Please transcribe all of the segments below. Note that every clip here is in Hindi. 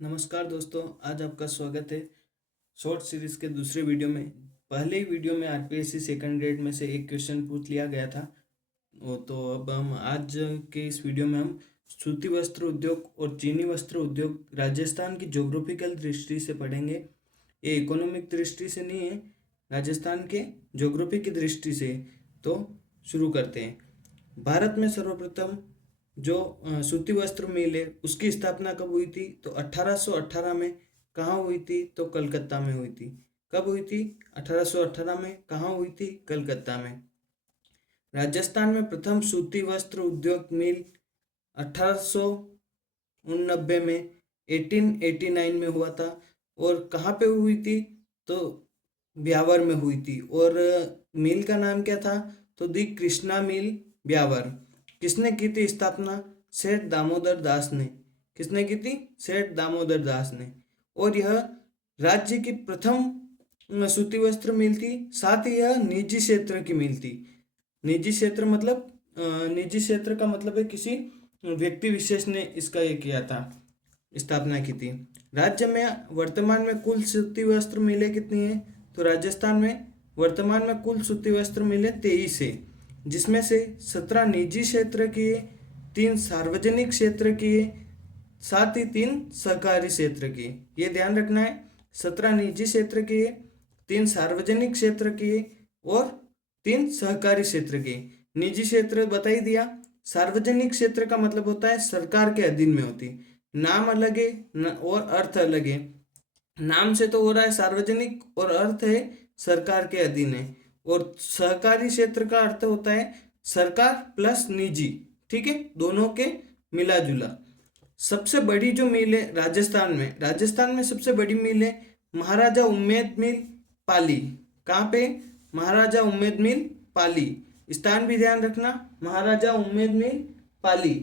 नमस्कार दोस्तों, आज आपका स्वागत है शॉर्ट सीरीज के दूसरे वीडियो में। पहले ही वीडियो में आरपीएससी सेकंड ग्रेड में से एक क्वेश्चन पूछ लिया गया था। वो तो अब हम आज के इस वीडियो में हम सूती वस्त्र उद्योग और चीनी वस्त्र उद्योग राजस्थान की ज्योग्राफिकल दृष्टि से पढ़ेंगे। ये इकोनॉमिक दृष्टि से नहीं है, राजस्थान के ज्योग्राफी की दृष्टि से। तो शुरू करते हैं। भारत में सर्वप्रथम जो सूती वस्त्र मिल है उसकी स्थापना कब हुई थी? तो 1818 में। कहाँ हुई थी? तो कलकत्ता में हुई थी। कब हुई थी? 1818 में। कहाँ हुई थी? कलकत्ता में। राजस्थान में प्रथम सूती वस्त्र उद्योग मिल 1889 में 1889 में हुआ था। और कहाँ पे हुई थी? तो ब्यावर में हुई थी। और मिल का नाम क्या था? तो दी कृष्णा मिल ब्यावर। किसने की थी स्थापना? सेठ दामोदर दास ने। किसने की थी? सेठ दामोदर दास ने। और यह राज्य की प्रथम सूती वस्त्र मिल थी। साथ ही यह निजी क्षेत्र की मिल थी। निजी क्षेत्र मतलब निजी क्षेत्र का मतलब है किसी व्यक्ति विशेष ने इसका ये किया था, स्थापना की थी। राज्य में वर्तमान में कुल सूती वस्त्र मिलें कितनी है? तो राजस्थान में वर्तमान में कुल सूती वस्त्र मिलें 23 है, जिसमें से 17 निजी क्षेत्र की है, 3 सार्वजनिक क्षेत्र की है, साथ ही 3 सहकारी क्षेत्र की। ये ध्यान रखना है, 17 निजी क्षेत्र की है, 3 सार्वजनिक क्षेत्र की है और 3 सहकारी क्षेत्र की। निजी क्षेत्र बता ही दिया। सार्वजनिक क्षेत्र का मतलब होता है सरकार के अधीन में होती। नाम अलग है और अर्थ अलग है। नाम से तो हो रहा है सार्वजनिक और अर्थ है सरकार के अधीन है। और सहकारी क्षेत्र का अर्थ होता है सरकार प्लस निजी, ठीक है, दोनों के मिला जुला। सबसे बड़ी जो मिल है राजस्थान में सबसे बड़ी मिल है महाराजा उम्मेद मिल पाली। कहाँ पे? महाराजा उम्मेद मिल पाली। स्थान भी ध्यान रखना, महाराजा उम्मेद मिल पाली।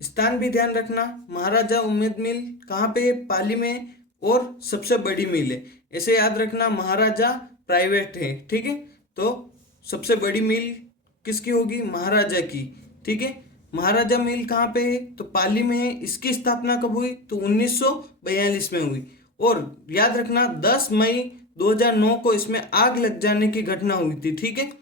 स्थान भी ध्यान रखना, महाराजा उम्मेद मिल कहाँ पे? पाली में। और सबसे बड़ी मिल है, ऐसे याद रखना, महाराजा प्राइवेट है, ठीक है। तो सबसे बड़ी मिल किसकी होगी? महाराजा की, ठीक है। महाराजा मिल कहाँ पे है? तो पाली में है। इसकी स्थापना कब हुई? तो 1942 में हुई। और याद रखना 10 मई 2009 को इसमें आग लग जाने की घटना हुई थी, ठीक है।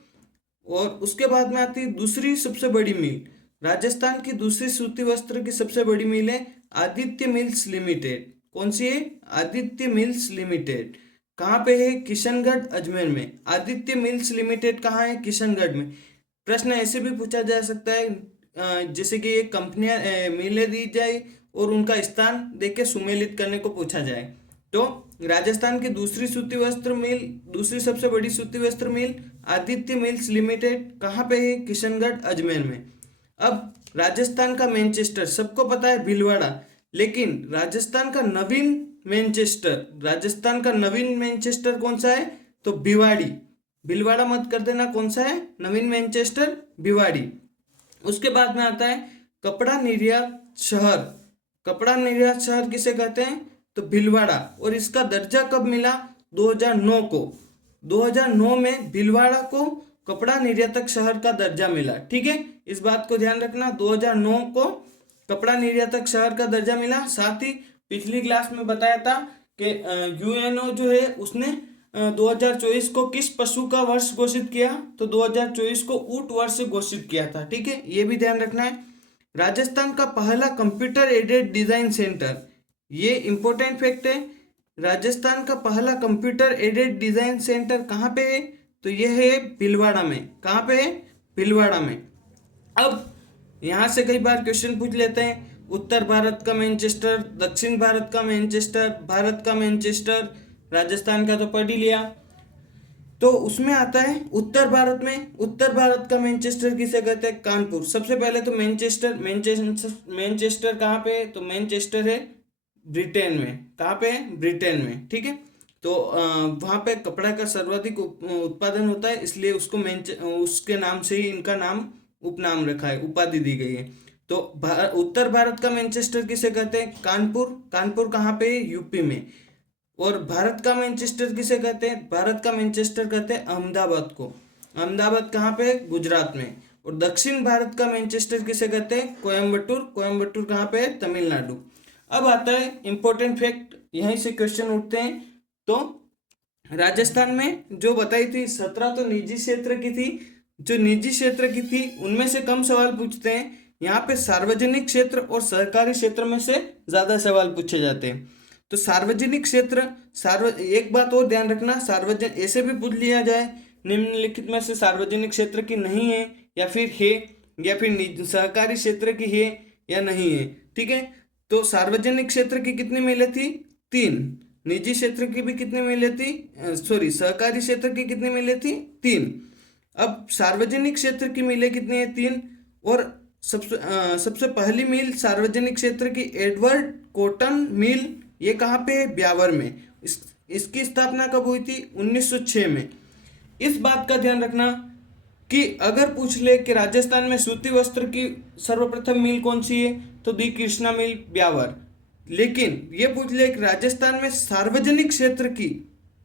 और उसके बाद में आती है दूसरी सबसे बड़ी मिल। राजस्थान की दूसरी सूती वस्त्र की सबसे बड़ी मिल है आदित्य मिल्स लिमिटेड। कौन सी है? Aditya mills limited. कहाँ पे है? किशनगढ़ अजमेर में। आदित्य मिल्स लिमिटेड कहाँ है? किशनगढ़ में। प्रश्न ऐसे भी पूछा जा सकता है जैसे कि ये कंपनियां मिलें दी जाए और उनका स्थान देके सुमेलित करने को पूछा जाए। तो राजस्थान की दूसरी सूती वस्त्र मिल, दूसरी सबसे बड़ी सूती वस्त्र मिल आदित्य मिल्स लिमिटेड कहाँ पे है? किशनगढ़ अजमेर में। अब राजस्थान का मैनचेस्टर सबको पता है, भीलवाड़ा। लेकिन राजस्थान का नवीन मैनचेस्टर कौन सा है? तो भिवाड़ी। भीलवाड़ा मत कर देना, कौन सा है? नवीन मैनचेस्टर भिवाड़ी। उसके बाद में आता है कपड़ा निर्यात शहर। कपड़ा निर्यात शहर किसे कहते हैं? तो भीलवाड़ा। और इसका दर्जा कब मिला? 2009 को। 2009 में भीलवाड़ा को कपड़ा निर्यातक शहर का दर्जा मिला, ठीक है। इस बात को ध्यान रखना, 2009 को कपड़ा निर्यातक शहर का दर्जा मिला। साथ ही पिछली क्लास में बताया था कि यूएनओ जो है उसने 2024 को किस पशु का वर्ष घोषित किया? तो 2024 को ऊंट वर्ष घोषित किया था, ठीक है। ये भी ध्यान रखना है। राजस्थान का पहला कंप्यूटर एडेड डिजाइन सेंटर, ये इंपॉर्टेंट फैक्ट है। राजस्थान का पहला कंप्यूटर एडेड डिजाइन सेंटर कहाँ पे है? तो ये है भीलवाड़ा में। कहाँ पे है? भीलवाड़ा में। अब यहाँ से कई बार क्वेश्चन पूछ लेते हैं, उत्तर भारत का मैनचेस्टर, दक्षिण भारत का मैनचेस्टर, भारत का मैनचेस्टर। राजस्थान का तो पढ़ ही लिया। तो उसमें आता है उत्तर भारत में, उत्तर भारत का मैनचेस्टर किसे कहते हैं? कानपुर। सबसे पहले तो मैनचेस्टर कहाँ पे है? तो मैनचेस्टर है ब्रिटेन में। कहाँ पे है? ब्रिटेन में, ठीक है। तो वहाँ पे कपड़ा का सर्वाधिक उत्पादन होता है, इसलिए उसको उसके नाम से ही इनका नाम उपनाम रखा है, उपाधि दी गई है। तो उत्तर भारत का मैनचेस्टर किसे कहते हैं? कानपुर। कानपुर कहाँ पे है? यूपी में। और भारत का मैनचेस्टर किसे कहते हैं? भारत का मैनचेस्टर कहते हैं अहमदाबाद को। अहमदाबाद कहाँ पे? गुजरात में। और दक्षिण भारत का मैनचेस्टर किसे कहते हैं? कोयम्बटूर। कोयम्बटूर कहाँ पे है? तमिलनाडु। अब आता है इंपॉर्टेंट फैक्ट, यहीं से क्वेश्चन उठते हैं। तो राजस्थान में जो बताई थी 17 तो निजी क्षेत्र की थी, जो निजी क्षेत्र की थी उनमें से कम सवाल पूछते हैं। यहाँ पे सार्वजनिक क्षेत्र और सहकारी क्षेत्र में से ज्यादा सवाल पूछे जाते हैं। तो सार्वजनिक क्षेत्र, एक बात और ध्यान रखना, सार्वजनिक ऐसे भी पूछ लिया जाए निम्नलिखित में से सार्वजनिक क्षेत्र की नहीं है या फिर है, या फिर सहकारी क्षेत्र की है या नहीं है, ठीक है। तो सार्वजनिक क्षेत्र की कितनी मिले थी? 3। निजी क्षेत्र की भी कितनी मिले थी? सॉरी, सहकारी क्षेत्र की कितनी मिले थी? 3। अब सार्वजनिक क्षेत्र की मिले कितनी है? 3। और सबसे पहली मिल सार्वजनिक क्षेत्र की एडवर्ड कॉटन मिल, ये कहाँ पे है? ब्यावर में। इसकी स्थापना कब हुई थी? 1906 में। इस बात का ध्यान रखना कि अगर पूछ ले कि राजस्थान में सूती वस्त्र की सर्वप्रथम मिल कौन सी है, तो दी कृष्णा मिल, ब्यावर। लेकिन ये पूछ ले कि राजस्थान में सार्वजनिक क्षेत्र की,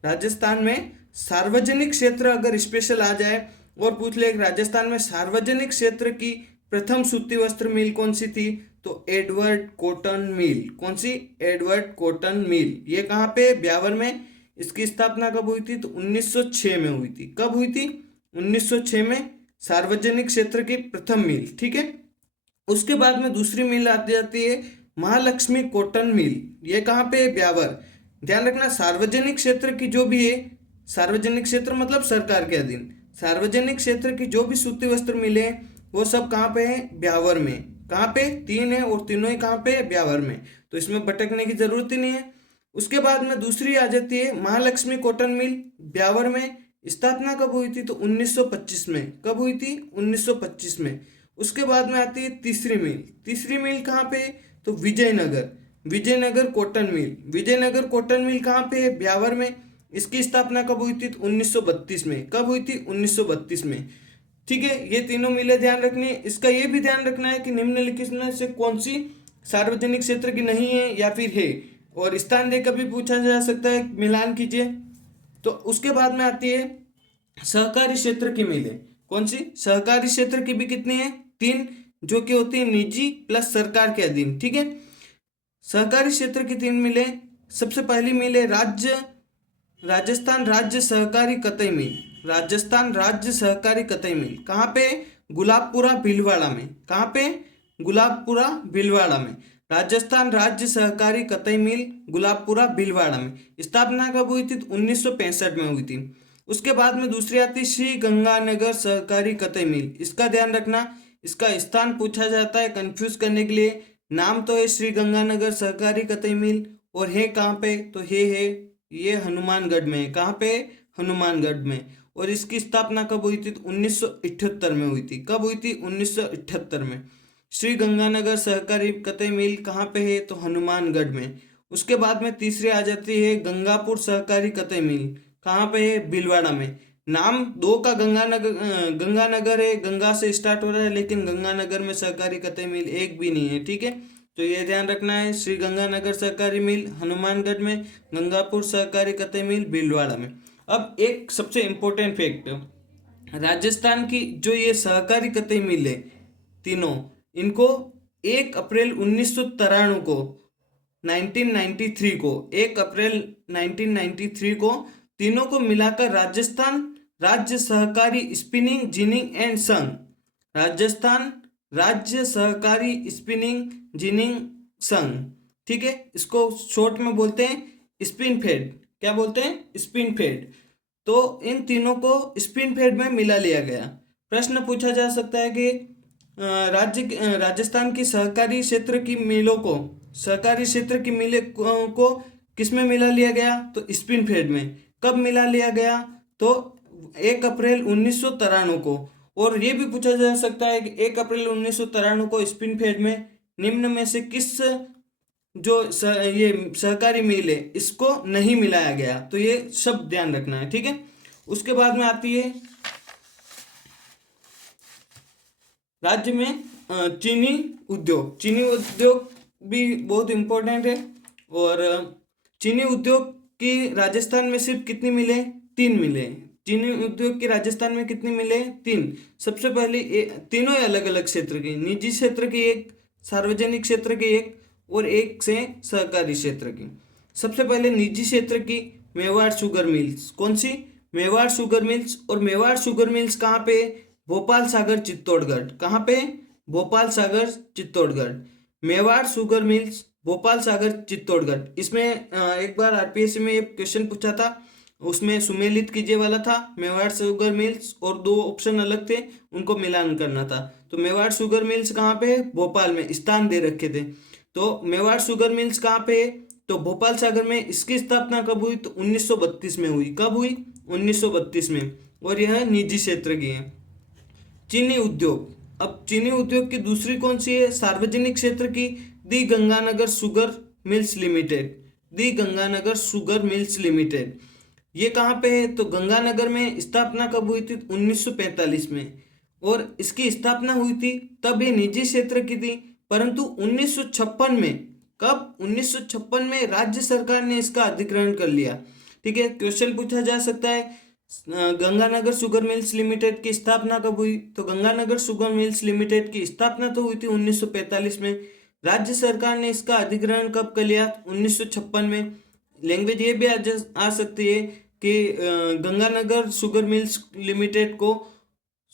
राजस्थान में सार्वजनिक क्षेत्र अगर स्पेशल आ जाए और पूछ ले कि राजस्थान में सार्वजनिक क्षेत्र की प्रथम सूती वस्त्र मिल कौन सी थी, तो एडवर्ड कॉटन मिल। कौन सी? Edward cotton mill. ये कहाँ पे? ब्यावर में। इसकी स्थापना कब हुई थी? तो 1906 में हुई थी। कब हुई थी? 1906 में। सार्वजनिक क्षेत्र की प्रथम मिल, ठीक है। उसके बाद में दूसरी मिल आती जाती है महालक्ष्मी कॉटन मिल। ये कहाँ पे है? ब्यावर। ध्यान रखना, सार्वजनिक क्षेत्र की जो भी है, सार्वजनिक क्षेत्र मतलब सरकार के अधीन, सार्वजनिक क्षेत्र की जो भी सूती वस्त्र मिले वो सब कहाँ पे है? ब्यावर में। कहाँ पे? 3 है और तीनों ही कहाँ पे है? ब्यावर में। तो इसमें भटकने की जरूरत ही नहीं है। उसके बाद में दूसरी आ जाती है महालक्ष्मी कॉटन मिल, ब्यावर में। स्थापना कब हुई थी? तो 1925 में। कब हुई थी? 1925 में। उसके बाद में आती है तीसरी मिल। तीसरी मिल कहाँ पे? तो Vijaynagar. Vijaynagar cotton mill. Vijaynagar cotton mill कहाँ पे है? ब्यावर में। इसकी स्थापना कब हुई थी? 1932 में। कब हुई थी? 1932 में, ठीक है। ये तीनों मिले ध्यान रखनी है। इसका ये भी ध्यान रखना है कि निम्नलिखित में से कौन सी सार्वजनिक क्षेत्र की नहीं है या फिर है, और स्थान देकर भी पूछा जा सकता है, मिलान कीजिए। तो उसके बाद में आती है सहकारी क्षेत्र की मिलें। कौन सी? सहकारी क्षेत्र की भी कितनी है? 3, जो कि होती है निजी प्लस सरकार के अधीन, ठीक है। सहकारी क्षेत्र की 3 मिलें। सबसे पहली मिल है राजस्थान राज्य सहकारी कतई मिल। राजस्थान राज्य सहकारी कतई मिल कहाँ पे? गुलाबपुरा भीलवाड़ा में। कहाँ पे? गुलाबपुरा भीलवाड़ा में। राजस्थान राज्य सहकारी कतई मिल, गुलाबपुरा भीलवाड़ा में। स्थापना कब हुई थी? 1965 में हुई थी। उसके बाद में दूसरी आती श्री गंगानगर सहकारी कतई मिल। इसका ध्यान रखना, इसका स्थान पूछा जाता है कंफ्यूज करने के लिए। नाम तो है श्री गंगानगर सहकारी कतई मिल, और है कहाँ पे? तो है ये हनुमानगढ़ में है। कहाँ पे? हनुमानगढ़ में। और इसकी स्थापना कब हुई थी? 1978 में हुई थी। कब हुई थी? 1978 में। श्री गंगानगर सहकारी कतई मिल कहाँ पे है? तो हनुमानगढ़ में। उसके बाद में तीसरी आ जाती है गंगापुर सहकारी कतई मिल। कहाँ पे है? भीलवाड़ा में। नाम 2 का गंगानगर है, गंगा से स्टार्ट हो रहा है, लेकिन गंगानगर में सहकारी कतई मिल एक भी नहीं है, ठीक है। तो ये ध्यान रखना है, श्री गंगानगर सहकारी मिल हनुमानगढ़ में, गंगापुर सहकारी कतई मिल भीलवाड़ा में। अब एक सबसे इम्पोर्टेंट फैक्ट, राजस्थान की जो ये सहकारी कतई मिल है तीनों, इनको 1 अप्रैल 1993 को 1993 को 1 अप्रैल 1993 को तीनों को मिलाकर राजस्थान राज्य सहकारी स्पिनिंग जिनिंग एंड संघ, राजस्थान राज्य सहकारी स्पिनिंग जिनिंग संघ, ठीक है। इसको शॉर्ट में बोलते हैं स्पिन फेड। क्या बोलते हैं? Spin fed. तो इन तीनों को स्पिन फेड में मिला लिया गया। प्रश्न पूछा जा सकता है कि राजस्थान की सहकारी क्षेत्र की मिलों को, सहकारी क्षेत्र की मिले को किस में मिला लिया गया? तो स्पिन फेड में। कब मिला लिया गया? तो 1 अप्रैल 1993 को। और ये भी पूछा जा सकता है कि 1 अप्रैल 1993 को स्पिन फेड में निम्न में से किस जो ये सहकारी मिल है इसको नहीं मिलाया गया? तो ये सब ध्यान रखना है, ठीक है। उसके बाद में आती है राज्य में चीनी उद्योग। चीनी उद्योग भी बहुत इंपॉर्टेंट है। और चीनी उद्योग की राजस्थान में सिर्फ कितनी मिले? 3 मिले। चीनी उद्योग की राजस्थान में कितनी मिल है? 3। सबसे पहले तीनों अलग अलग क्षेत्र की, निजी क्षेत्र की एक, सार्वजनिक क्षेत्र की एक, और एक से सहकारी क्षेत्र की। सबसे पहले निजी क्षेत्र की मेवाड़ शुगर मिल्स। कौन सी? Mewar sugar mills. और मेवाड़ शुगर मिल्स कहाँ पे? भोपाल सागर चित्तौड़गढ़। कहाँ पे? भोपाल सागर चित्तौड़गढ़। Mewar sugar mills, Bhopal Sagar Chittorgarh. इसमें एक बार आरपीएससी में एक क्वेश्चन पूछा था, उसमें सुमेलित कीजिए वाला था, मेवाड़ शुगर मिल्स, और 2 ऑप्शन अलग थे, उनको मिलान करना था। तो मेवाड़ शुगर मिल्स कहाँ पे है? भोपाल में, स्थान दे रखे थे। तो मेवाड़ शुगर मिल्स कहाँ पे है? तो भोपाल सागर में। इसकी स्थापना कब हुई? तो 1932 में हुई। कब हुई? 1932 में। और यह निजी क्षेत्र की है। चीनी उद्योग। अब चीनी उद्योग की दूसरी कौन सी है? सार्वजनिक क्षेत्र की, दी गंगानगर शुगर मिल्स लिमिटेड। दी गंगानगर शुगर मिल्स लिमिटेड। ये कहाँ पे है? तो गंगानगर में। स्थापना कब हुई थी? 1945 में। और इसकी स्थापना हुई थी तब ये निजी क्षेत्र की थी, परंतु 1956 में, कब? 1956 में राज्य सरकार ने इसका अधिग्रहण कर लिया। ठीक है, क्वेश्चन पूछा जा सकता है गंगानगर शुगर मिल्स लिमिटेड की स्थापना कब हुई? तो गंगानगर शुगर मिल्स लिमिटेड की स्थापना तो हुई थी 1945 में। राज्य सरकार ने इसका अधिग्रहण कब कर लिया? 1956 में। लैंग्वेज ये भी आ सकती है कि गंगानगर शुगर मिल्स लिमिटेड को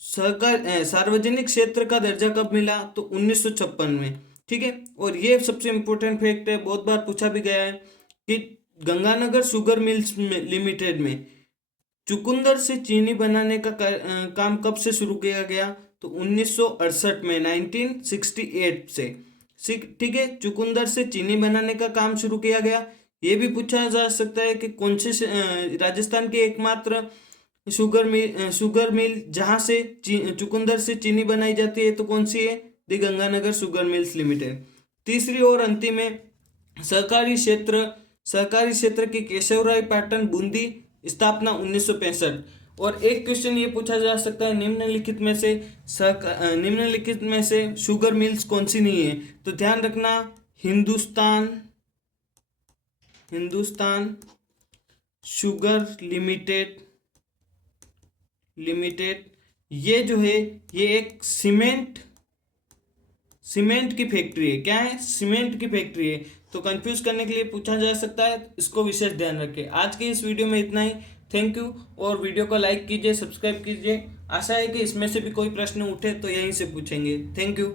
सरकार सार्वजनिक क्षेत्र का दर्जा कब मिला? तो 1956 में। ठीक है, और ये सबसे इम्पोर्टेंट फैक्ट है, बहुत बार पूछा भी गया है कि गंगानगर शुगर मिल्स लिमिटेड में चुकंदर से चीनी बनाने का काम कब से शुरू किया गया? तो 1968 में, 1968 से। ठीक है, चुकंदर से चीनी बनाने का काम शुरू किया गया। ये भी पूछा जा सकता है कि कौन से राजस्थान की एकमात्र शुगर मिल जहां से चुकंदर से चीनी बनाई जाती है, तो कौन सी है? दी गंगानगर शुगर मिल्स लिमिटेड। तीसरी और अंतिम है सहकारी क्षेत्र की केशवराय पाटन बूंदी। स्थापना 1965। और एक क्वेश्चन ये पूछा जा सकता है, निम्नलिखित में से शुगर मिल्स कौन सी नहीं है? तो ध्यान रखना, हिंदुस्तान शुगर लिमिटेड ये जो है, ये एक सीमेंट की फैक्ट्री है। क्या है? सीमेंट की फैक्ट्री है। तो कंफ्यूज करने के लिए पूछा जा सकता है, इसको विशेष ध्यान रखें। आज के इस वीडियो में इतना ही। थैंक यू, और वीडियो को लाइक कीजिए, सब्सक्राइब कीजिए। आशा है कि इसमें से भी कोई प्रश्न उठे तो यहीं से पूछेंगे। Thank you.